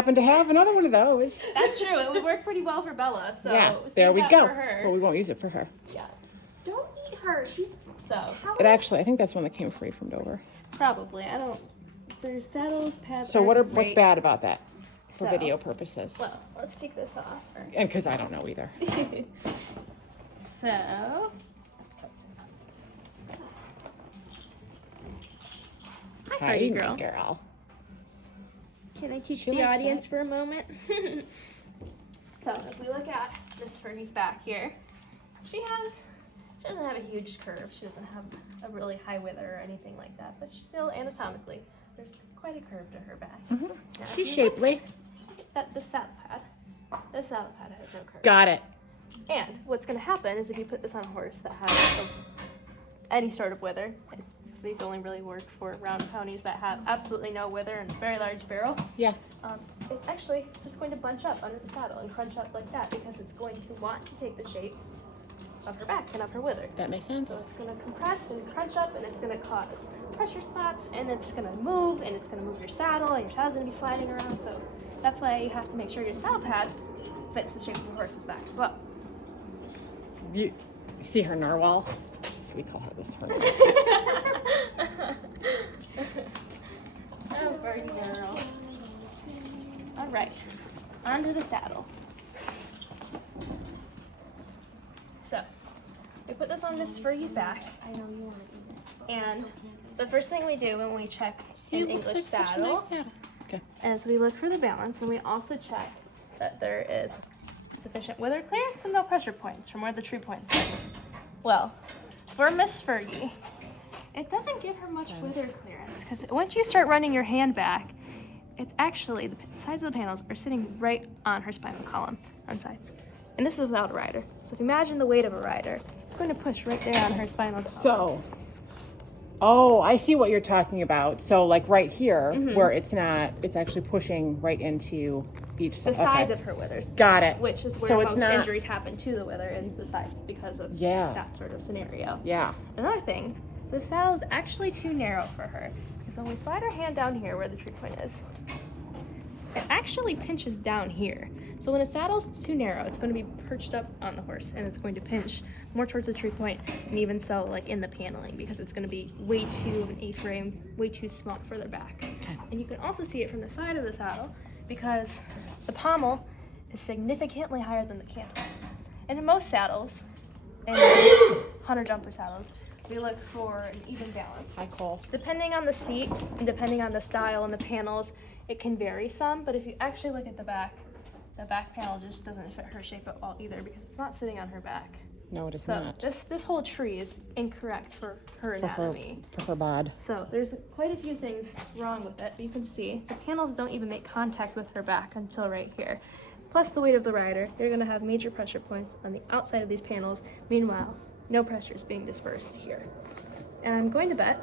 happen to have another one of those. That's true. It would work pretty well for Bella. So Yeah, there we go. For her. But we won't use it for her. Yeah. Don't eat her. She's So. It actually, I think that's one that came free from Dover. Probably. I don't. There's saddles, pads. So what's bad about that for So, video purposes? Well, let's take this off. And because I don't know either. So. Hi, Fergie girl. girl. Can I teach She the likes audience that. for a moment? So if we look at Miss Fergie's back here, she doesn't have a huge curve. She doesn't have a really high wither or anything like that. But still, anatomically, there's quite a curve to her back. Mm-hmm. Now, if She's you look shapely. at the saddle pad. This saddle pad has no curve. Got it. And what's going to happen is if you put this on a horse that has any sort of wither, because these only really work for round ponies that have absolutely no wither and a very large barrel, Yeah. it's actually just going to bunch up under the saddle and crunch up like that because it's going to want to take the shape of her back and of her wither. That makes sense. So it's going to compress and crunch up, and it's going to cause pressure spots, and it's going to move, and it's going to move your saddle, and your saddle's going to be sliding around. So that's why you have to make sure your saddle pad fits the shape of the horse's back as well. You see her narwhal? So we call her this narwhal. Oh, Fergie girl. All right, onto the saddle. So, we put this on Miss Fergie's back. I know you want to eat it. And the first thing we do when we check an English saddle Okay. is we look for the balance, and we also check that there is sufficient wither clearance and no pressure points from where the tree point sits. Well, for Miss Fergie, it doesn't give her much wither clearance because once you start running your hand back, it's actually the sides of the panels are sitting right on her spinal column on sides. And this is without a rider. So if you imagine the weight of a rider, it's going to push right there on her spinal column. So, I see what you're talking about. So like right here, where it's not, it's actually pushing right into each the side. sides of her withers. Got it. Which is where So it's most not- injuries happen to the wither is the sides because of that sort of scenario. Yeah. Another thing, the saddle is actually too narrow for her because when we slide our hand down here where the tree point is, it actually pinches down here. So when a saddle's too narrow, it's going to be perched up on the horse and it's going to pinch more towards the tree point, and even so like in the paneling because it's going to be way too of an A-frame, way too small further back. Okay. And you can also see it from the side of the saddle because the pommel is significantly higher than the cantle. And in most saddles, and hunter jumper saddles, we look for an even balance. Hi, Cole. Depending on the seat and depending on the style and the panels, it can vary some, but if you actually look at the back panel just doesn't fit her shape at all either because it's not sitting on her back. No, it is So not. this whole tree is incorrect for her anatomy. For her bod. So there's quite a few things wrong with it, but you can see the panels don't even make contact with her back until right here. Plus the weight of the rider, they're going to have major pressure points on the outside of these panels. Meanwhile, no pressure is being dispersed here. And I'm going to bet,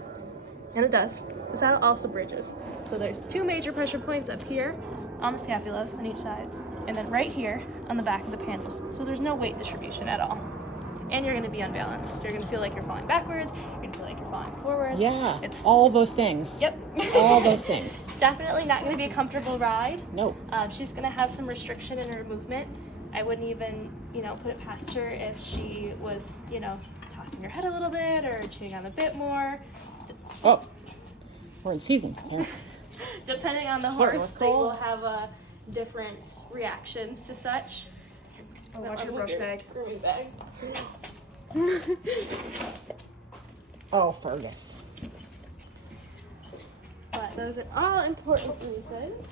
and it does, the saddle also bridges. So there's two major pressure points up here on the scapulas on each side, and then right here on the back of the panels. So there's no weight distribution at all. And you're going to be unbalanced. You're going to feel like you're falling backwards. You're going to feel like you're falling forwards. Yeah. It's all those things. Yep. All those things. Definitely not going to be a comfortable ride. Nope. She's going to have some restriction in her movement. I wouldn't even, put it past her if she was, tossing her head a little bit or chewing on a bit more. Oh, we're in season. Yeah. Depending on the Sorry, horse, we're they will cold. have different reactions to such. Oh, watch your brush bag. Grooming bag. Oh, Fergus. But those are all important reasons.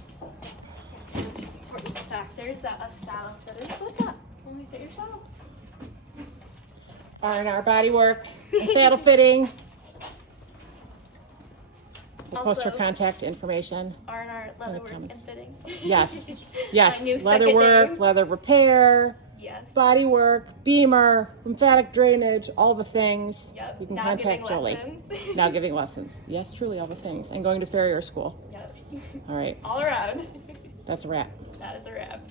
Important factors that a saddle fitters look at when we fit your saddle. R&R body work and saddle fitting. We'll post her Also- contact information. R&R leather work and comments. fitting. Yes. Yes. My new Leather second work, name. leather repair, Yes. body work, beamer, lymphatic drainage, all the things. Yep. You can Now contact giving Jolie. lessons. Now giving lessons. Yes, truly all the things. And going to farrier school. Yep. All right. All around. That's a wrap. That is a wrap.